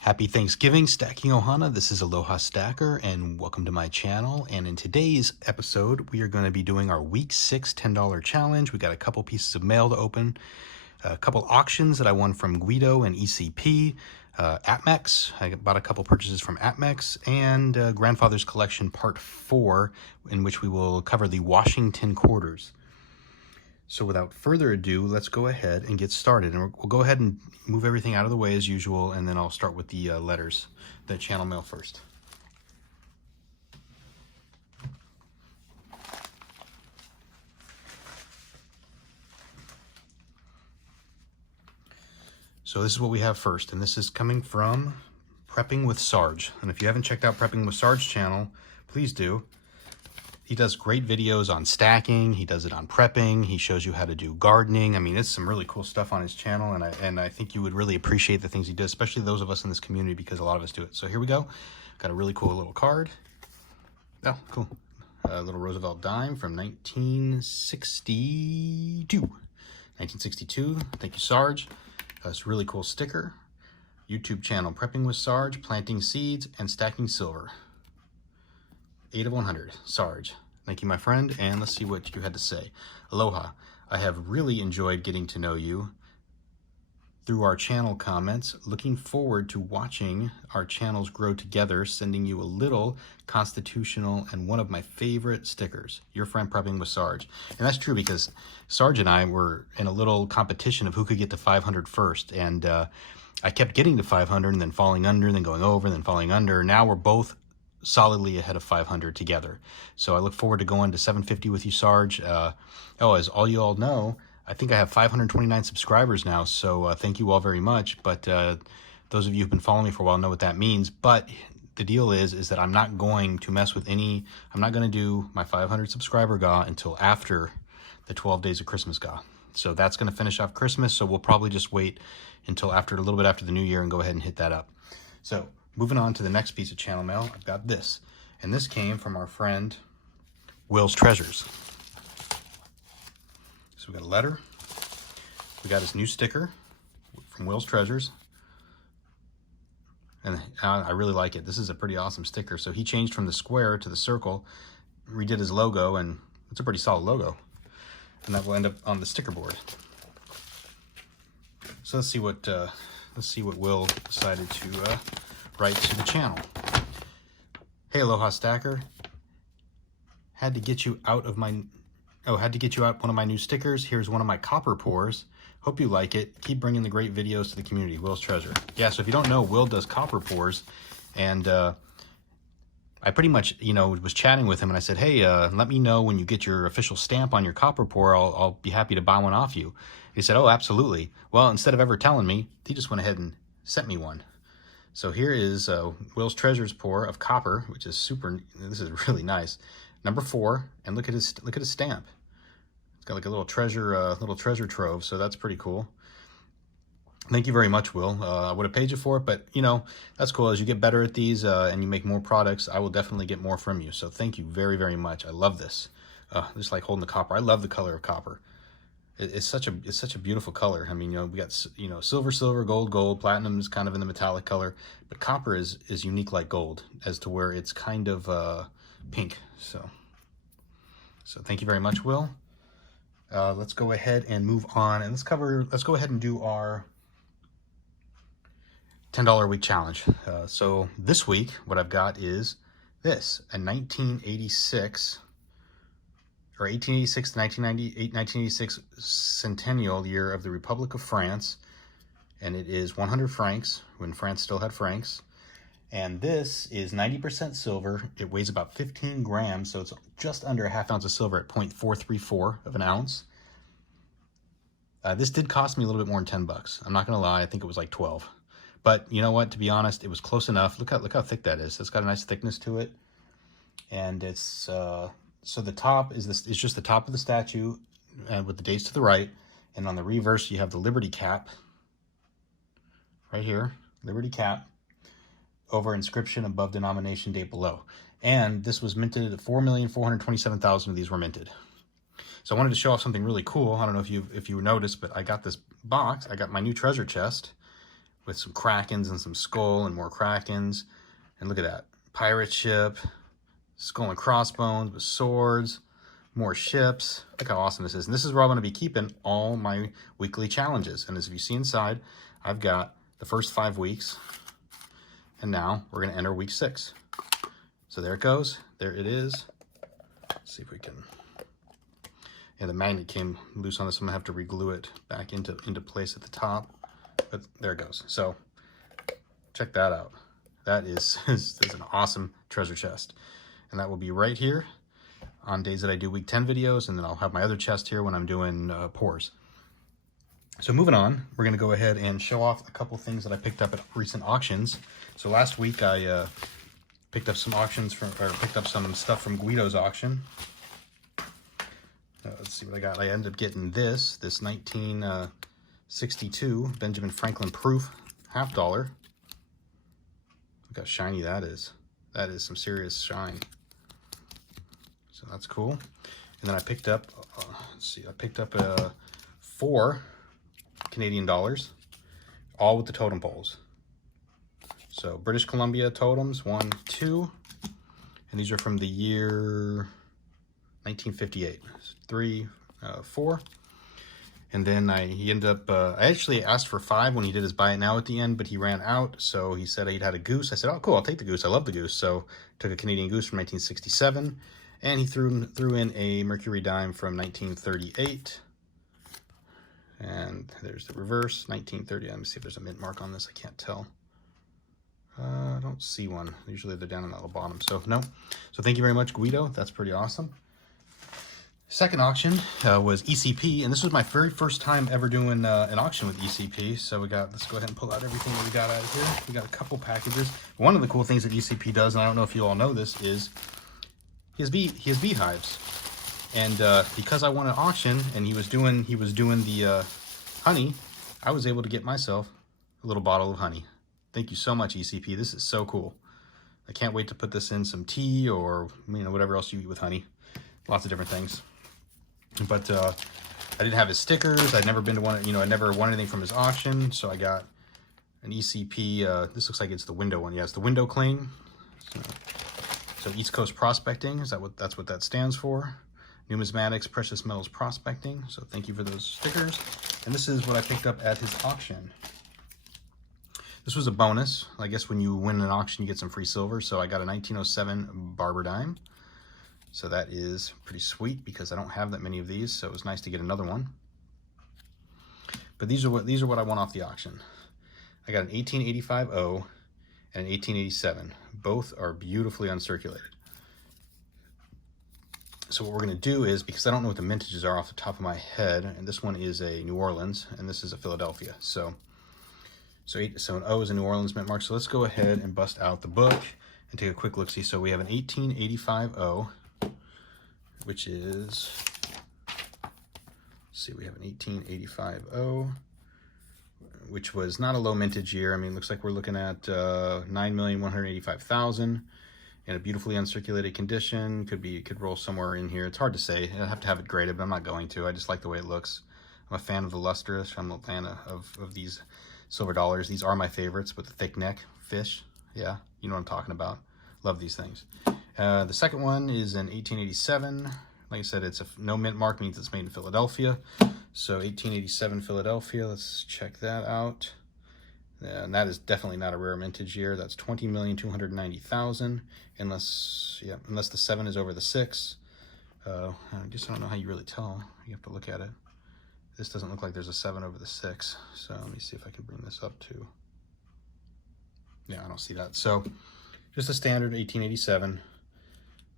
Happy Thanksgiving, Stacking Ohana. This is Aloha Stacker, and welcome to my channel. And in today's episode, we are going to be doing our week 6 $10 challenge. We got a couple pieces of mail to open, a couple auctions that I won from Guido and ECP, Apmex. I bought a couple purchases from Apmex, and Grandfather's Collection Part 4, in which we will cover the Washington quarters. So without further ado, let's go ahead and get started. And we'll go ahead and move everything out of the way as usual, and then I'll start with the letters, the channel mail first. So this is what we have first, and this is coming from Prepping with Sarge. And if you haven't checked out Prepping with Sarge channel, please do. He does great videos on stacking. He does it on prepping. He shows you how to do gardening. I mean, it's some really cool stuff on his channel, and I think you would really appreciate the things he does, especially those of us in this community, because a lot of us do it. So here we go. Got a really cool little card. Oh, cool. A little Roosevelt dime from 1962. 1962. Thank you, Sarge. This really cool sticker. YouTube channel, Prepping with Sarge, planting seeds and stacking silver. 8 of 100, Sarge. Thank you, my friend, and let's see what you had to say. Aloha. I have really enjoyed getting to know you through our channel comments. Looking forward to watching our channels grow together, sending you a little constitutional and one of my favorite stickers. Your friend, Prepping with Sarge. And that's true because Sarge and I were in a little competition of who could get to 500 first, and I kept getting to 500 and then falling under, and then going over, and then falling under. Now we're both solidly ahead of 500 together. So I look forward to going to 750 with you, Sarge. As all you all know, I think I have 529 subscribers now, so thank you all very much. But those of you who've been following me for a while know what that means. But the deal is that I'm not going to mess with I'm not going to do my 500 subscriber GA until after the 12 days of Christmas GA. So that's going to finish off Christmas, so we'll probably just wait until a little bit after the new year and go ahead and hit that up. So moving on to the next piece of channel mail, I've got this. And this came from our friend, Will's Treasures. So we got a letter. We got his new sticker from Will's Treasures. And I really like it. This is a pretty awesome sticker. So he changed from the square to the circle, redid his logo, and it's a pretty solid logo. And that will end up on the sticker board. So let's see what Will decided to write to the channel. Hey, Aloha Stacker. Had to get you out one of my new stickers. Here's one of my copper pours. Hope you like it. Keep bringing the great videos to the community. Will's Treasure. Yeah, so if you don't know, Will does copper pours, and I pretty much, was chatting with him, and I said, hey, let me know when you get your official stamp on your copper pour. I'll be happy to buy one off you. He said, oh, absolutely. Well, instead of ever telling me, he just went ahead and sent me one. So here is Will's Treasures pour of copper, which is this is really nice. Number 4, and look at his stamp. It's got like a little treasure trove, so that's pretty cool. Thank you very much, Will. I would have paid you for it, but that's cool. As you get better at these and you make more products, I will definitely get more from you. So thank you very, very much. I love this. Just like holding the copper. I love the color of copper. It's such a beautiful color. I mean, we got silver, gold. Platinum is kind of in the metallic color, but copper is unique like gold, as to where it's kind of pink. So thank you very much, Will. Let's go ahead and move on, and let's go ahead and do our $10 a week challenge. So this week, what I've got is this, a 1886 to 1986 centennial year of the Republic of France, and it is 100 francs, when France still had francs. And this is 90% silver. It weighs about 15 grams, so it's just under a half ounce of silver at 0.434 of an ounce. This did cost me a little bit more than 10 bucks. I'm not gonna lie, I think it was like 12. But you know what, to be honest, it was close enough. Look how thick that is. It's got a nice thickness to it. And it's so the top is just the top of the statue, with the dates to the right, and on the reverse you have the Liberty cap right here, Liberty cap, over inscription above denomination date below. And this was minted at 4,427,000 of these were minted. So I wanted to show off something really cool. I don't know if you noticed, but I got this box. I got my new treasure chest with some Krakens and some Skull and more Krakens. And look at that. Pirate ship, Skull and Crossbones with swords, more ships. Look how awesome this is. And this is where I'm going to be keeping all my weekly challenges. And as you see inside, I've got the first 5 weeks. And now we're going to enter week 6. So there it goes. There it is. Let's see if we can... Yeah, the magnet came loose on this. I'm going to have to re-glue it back into place at the top. But there it goes. So check that out. That is an awesome treasure chest. And that will be right here on days that I do week 10 videos. And then I'll have my other chest here when I'm doing pours. So moving on, we're going to go ahead and show off a couple things that I picked up at recent auctions. So last week I picked up some some stuff from Guido's auction. Let's see what I got. I ended up getting this 1962 Benjamin Franklin proof $half. Look how shiny that is. That is some serious shine. So that's cool. And then I picked up, I picked up 4 Canadian dollars, all with the totem poles. So British Columbia totems, 1, 2, and these are from the year 1958. 3, 4. And then he ended up, I actually asked for 5 when he did his buy it now at the end, but he ran out. So he said he'd had a goose. I said, oh, cool, I'll take the goose. I love the goose. So took a Canadian goose from 1967, and he threw in a Mercury dime from 1938. And there's the reverse, 1930. Let me see if there's a mint mark on this. I can't tell. I don't see one. Usually they're down on the bottom. So no. So thank you very much, Guido. That's pretty awesome. Second auction was ECP, and this was my very first time ever doing an auction with ECP. So let's go ahead and pull out everything that we got out of here. We got a couple packages. One of the cool things that ECP does, and I don't know if you all know this, is he has beehives. And because I won an auction and he was doing the honey, I was able to get myself a little bottle of honey. Thank you so much, ECP. This is so cool. I can't wait to put this in some tea or whatever else you eat with honey. Lots of different things. But I didn't have his stickers. I'd never been to one. I never won anything from his auction, so I got an ECP. This looks like it's the window one. Yeah, it's the window cling. So East Coast Prospecting. That's what that stands for? Numismatics, Precious Metals Prospecting. So thank you for those stickers. And this is what I picked up at his auction. This was a bonus. I guess when you win an auction, you get some free silver. So I got a 1907 Barber dime. So that is pretty sweet because I don't have that many of these. So it was nice to get another one. But these are what I won off the auction. I got an 1885 O and an 1887. Both are beautifully uncirculated. So what we're going to do is, because I don't know what the mintages are off the top of my head, and this one is a New Orleans, and this is a Philadelphia. So an O is a New Orleans mint mark. So let's go ahead and bust out the book and take a quick look-see. So we have an 1885 O, which is, let's see, we have an 1885 O, which was not a low mintage year. I mean, it looks like we're looking at 9,185,000 in a beautifully uncirculated condition. Could roll somewhere in here. It's hard to say. I'd have to have it graded, but I'm not going to. I just like the way it looks. I'm a fan of the lustrous. I'm a fan of these silver dollars. These are my favorites with the thick neck fish. Yeah, you know what I'm talking about. Love these things. The second one is an 1887. Like I said, it's no mint mark, means it's made in Philadelphia. So 1887 Philadelphia, let's check that out. And that is definitely not a rare mintage year. That's 20,290,000, unless the 7 is over the 6. I don't know how you really tell. You have to look at it. This doesn't look like there's a 7 over the 6. So let me see if I can bring this up to. Yeah, I don't see that. So just a standard 1887.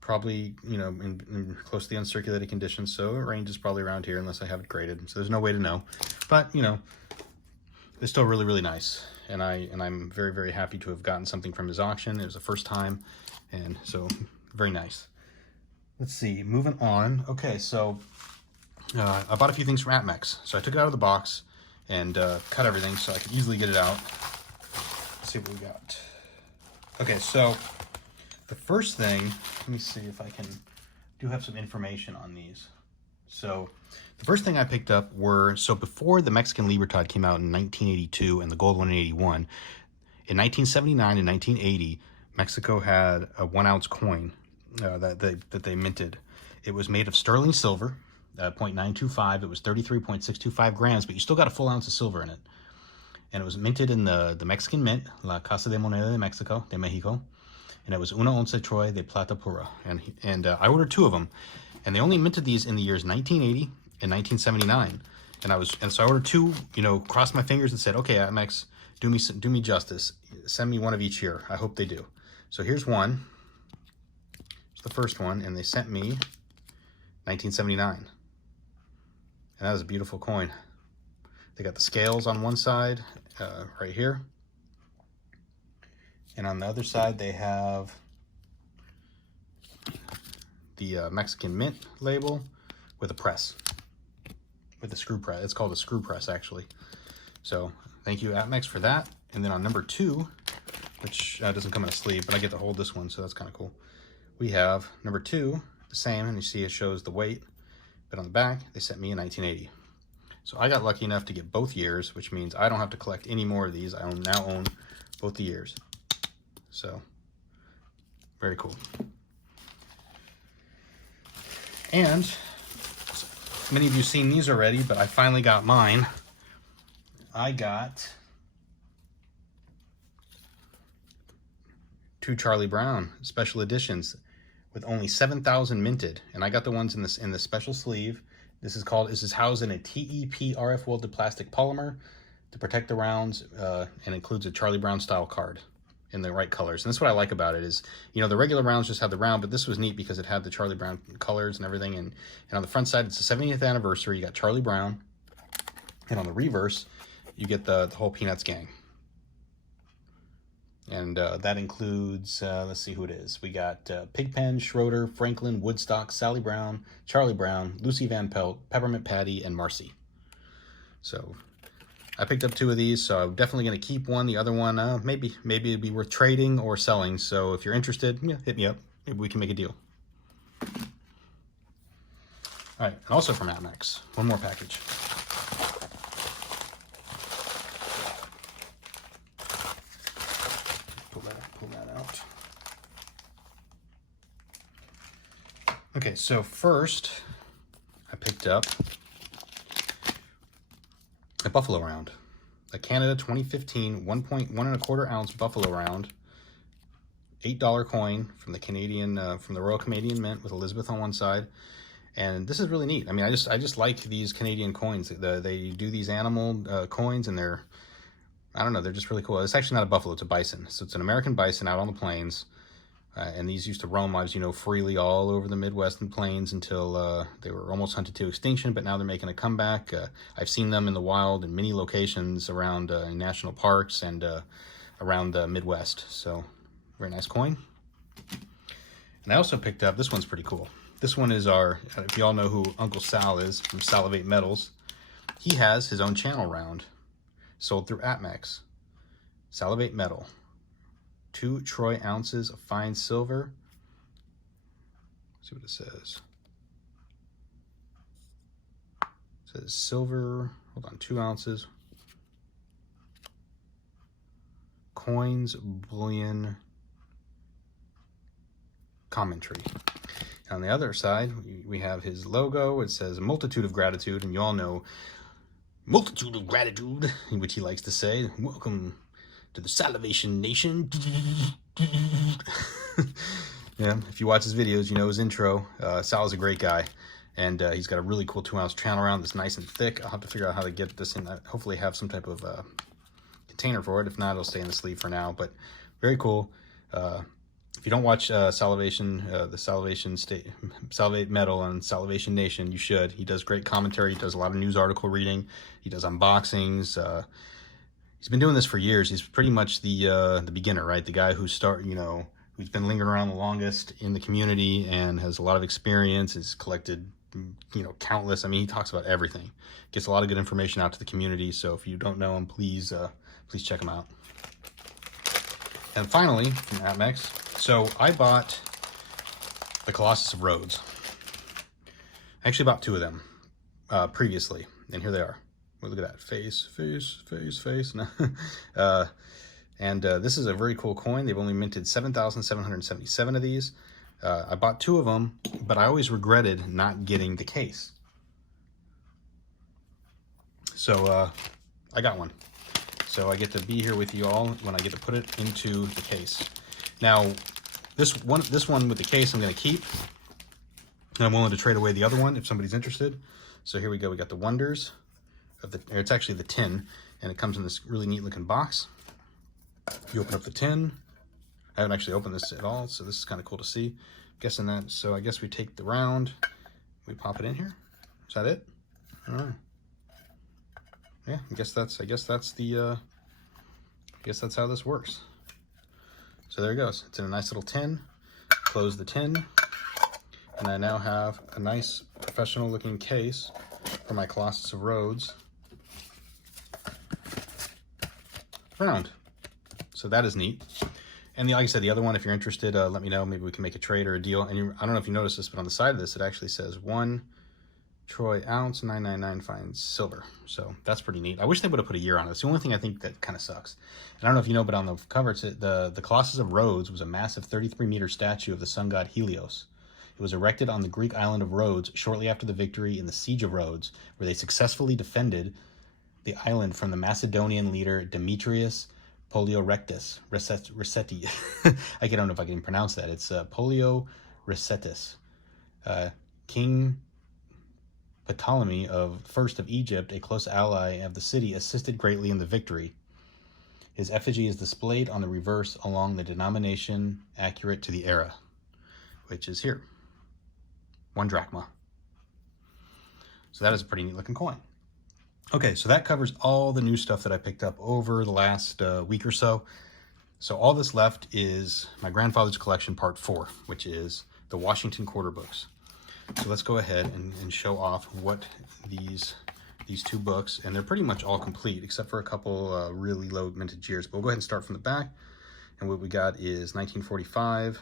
Probably, in close to the uncirculated conditions, so it ranges probably around here unless I have it graded. So there's no way to know. But, it's still really, really nice. And I'm very, very happy to have gotten something from his auction. It was the first time, and so very nice. Let's see, moving on. Okay, so I bought a few things from Apmex. So I took it out of the box and cut everything so I could easily get it out. Let's see what we got. Okay, so the first thing, let me see if I do have some information on these. So the first thing I picked up were, so before the Mexican Libertad came out in 1982 and the gold one in 81, in 1979 and 1980, Mexico had a 1 ounce coin that they minted. It was made of sterling silver, 0.925. It was 33.625 grams, but you still got a full ounce of silver in it. And it was minted in the Mexican Mint, La Casa de Moneda de Mexico, and it was una once troy de plata pura. And I ordered 2 of them, and they only minted these in the years 1980 and 1979. And so I ordered 2, you know, crossed my fingers and said, okay, Apmex, do me justice. Send me one of each here. I hope they do. So here's one. It's the first one, and they sent me 1979. And that was a beautiful coin. They got the scales on one side, right here. And on the other side, they have the Mexican Mint label with a press, with a screw press. It's called a screw press, actually. So thank you, Apmex, for that. And then on number 2, which doesn't come in a sleeve, but I get to hold this one, so that's kind of cool. We have number 2, the same, and you see it shows the weight, but on the back, they sent me in 1980. So I got lucky enough to get both years, which means I don't have to collect any more of these. I now own both the years. So, very cool. And many of you have seen these already, but I finally got mine. I got 2 Charlie Brown special editions with only 7,000 minted, and I got the ones in the special sleeve. This is housed in a TEP RF welded plastic polymer to protect the rounds, and includes a Charlie Brown style card in the right colors. And that's what I like about it is, you know, the regular rounds just have the round, but this was neat because it had the Charlie Brown colors and everything. And on the front side, it's the 70th anniversary. You got Charlie Brown, and on the reverse, you get the whole Peanuts gang. And that includes, let's see who it is. We got Pigpen, Schroeder, Franklin, Woodstock, Sally Brown, Charlie Brown, Lucy Van Pelt, Peppermint Patty, and Marcy. So I picked up 2 of these, so I'm definitely going to keep one. The other one, maybe it'd be worth trading or selling. So if you're interested, yeah, hit me up. Maybe we can make a deal. All right, and also from Apmex, one more package. Pull that out. Okay, so first I picked up a Buffalo round, a Canada 2015 1.1 ounce Buffalo round, $8 coin from the from the Royal Canadian Mint with Elizabeth on one side. And this is really neat. I mean, I just like these Canadian coins. They do these animal coins, and they're, I don't know, they're just really cool. It's actually not a buffalo, it's a bison. So it's an American bison out on the plains. And these used to roam, as you know, freely all over the Midwestern plains until they were almost hunted to extinction, but now they're making a comeback. I've seen them in the wild in many locations around national parks and around the Midwest. So, very nice coin. And I also picked up, this one's pretty cool. This one is if you all know who Uncle Sal is from Salivate Metals, he has his own channel round sold through Apmex. Salivate Metal. 2 troy ounces of fine silver. Let's see what it says. It says silver, hold on, 2 ounces. Coins, bullion, commentary. On the other side, we have his logo. It says a multitude of gratitude, and you all know multitude of gratitude, which he likes to say. Welcome to the Salivation Nation. Yeah, if you watch his videos, you know his intro. Sal is a great guy, and he's got a really cool 2 ounce channel round that's nice and thick. I'll have to figure out how to get this in. Hopefully have some type of container for it. If not, it'll stay in the sleeve for now, but very cool. If you don't watch Salivation, the Salivate Metal and Salivation Nation, you should. He does great commentary. He does a lot of news article reading. He does unboxings. He's been doing this for years. He's pretty much the beginner, right? The guy who's been lingering around the longest in the community and has a lot of experience. Has collected, countless. I mean, he talks about everything. Gets a lot of good information out to the community. So if you don't know him, please check him out. And finally, from Apmex, so I bought the Colossus of Rhodes. I actually bought 2 of them previously, and here they are. Well, look at that, face, face, face, face. And this is a very cool coin. They've only minted 7,777 of these. I bought 2 of them, but I always regretted not getting the case. So I got one. So I get to be here with you all when I get to put it into the case. Now, this one with the case I'm going to keep. And I'm willing to trade away the other one if somebody's interested. So here we go. We got the Wonders of the, it's actually the tin, and it comes in this really neat looking box. You open up the tin. I haven't actually opened this at all, so this is kind of cool to see. Guessing that, so I guess we take the round, we pop it in here. Is that it? All right. Yeah, I guess that's how this works. So there it goes. It's in a nice little tin. Close the tin, and I now have a nice professional looking case for my Colossus of Rhodes round. So that is neat. And like I said, the other one, if you're interested, let me know. Maybe we can make a trade or a deal. And I don't know if you noticed this, but on the side of this, it actually says 1 troy ounce, 999 fine silver. So that's pretty neat. I wish they would have put a year on it. It's the only thing I think that kind of sucks. And I don't know if you know, but on the cover, it's the Colossus of Rhodes was a massive 33-meter statue of the sun god Helios. It was erected on the Greek island of Rhodes shortly after the victory in the Siege of Rhodes, where they successfully defended the island from the Macedonian leader Demetrius Poliorectus Rossetti. I don't know if I can pronounce that. It's Poliorectus. King Ptolemy first of Egypt, a close ally of the city, assisted greatly in the victory. His effigy is displayed on the reverse along the denomination accurate to the era, which is here. 1 drachma. So that is a pretty neat looking coin. Okay, so that covers all the new stuff that I picked up over the last week or so. So all that's left is my grandfather's collection part 4, which is the Washington quarter books. So let's go ahead and show off what these 2 books, and they're pretty much all complete except for a couple really low mintage years. But we'll go ahead and start from the back. And what we got is 1945,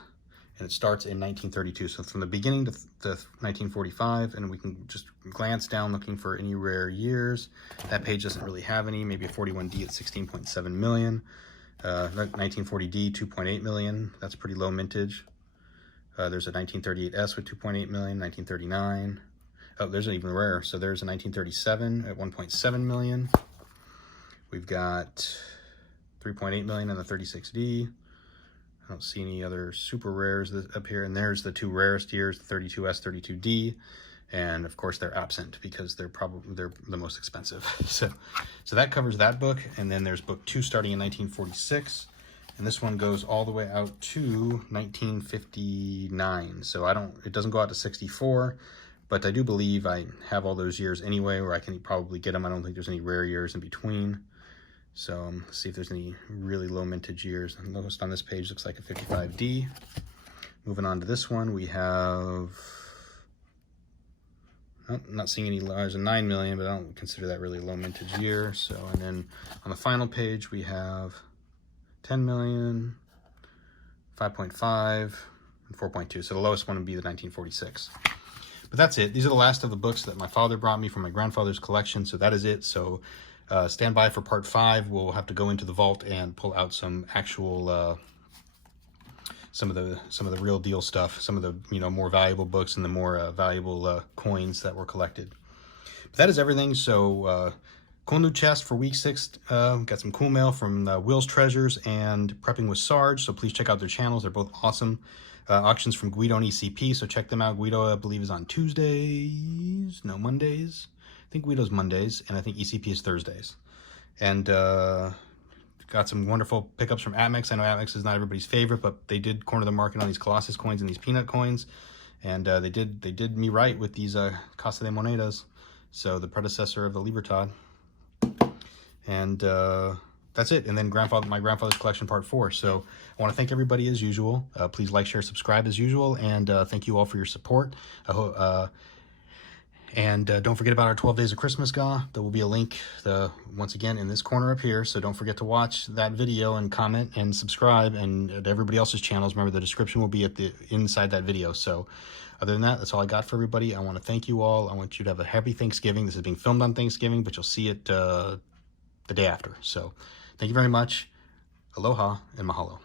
and it starts in 1932. So from the beginning to 1945, and we can just glance down looking for any rare years. That page doesn't really have any, maybe a 41D at 16.7 million. 1940D, 2.8 million. That's pretty low mintage. There's a 1938S with 2.8 million, 1939. Oh, there's an even rare. So there's a 1937 at 1.7 million. We've got 3.8 million on the 36D. I don't see any other super rares up here. And there's the 2 rarest years, the 32S, 32D. And of course they're absent because they're the most expensive. So that covers that book. And then there's book 2 starting in 1946. And this one goes all the way out to 1959. So it doesn't go out to 64, but I do believe I have all those years anyway, where I can probably get them. I don't think there's any rare years in between. So let's see if there's any really low mintage years. The lowest on this page looks like a 55D. Moving on to this one, we have, I'm not seeing any, there's a 9 million, but I don't consider that really a low mintage year. So, and then on the final page, we have 10 million, 5.5, and 4.2. So the lowest one would be the 1946. But that's it. These are the last of the books that my father brought me from my grandfather's collection. So that is it. So stand by for part 5. We'll have to go into the vault and pull out some actual, some of the real deal stuff, some of the more valuable books and the more valuable coins that were collected. But that is everything. So cool new chest for week 6. Got some cool mail from Will's Treasures and Prepping with Sarge. So please check out their channels. They're both awesome. Auctions from Guido and ECP. So check them out. Guido, I believe, is on Tuesdays. No, Mondays. I think Guido's Mondays, and I think ECP is Thursdays. And got some wonderful pickups from Apmex. I know Apmex is not everybody's favorite, but they did corner the market on these Colossus coins and these peanut coins. And they did me right with these Casa de Monedas. So the predecessor of the Libertad. And that's it. And then my grandfather's collection part 4. So I want to thank everybody as usual. Please like, share, subscribe as usual. And thank you all for your support. And don't forget about our 12 Days of Christmas GA. There will be a link, once again, in this corner up here. So don't forget to watch that video and comment and subscribe. And at everybody else's channels, remember the description will be inside that video. So other than that, that's all I got for everybody. I want to thank you all. I want you to have a happy Thanksgiving. This is being filmed on Thanksgiving, but you'll see it the day after. So thank you very much. Aloha and mahalo.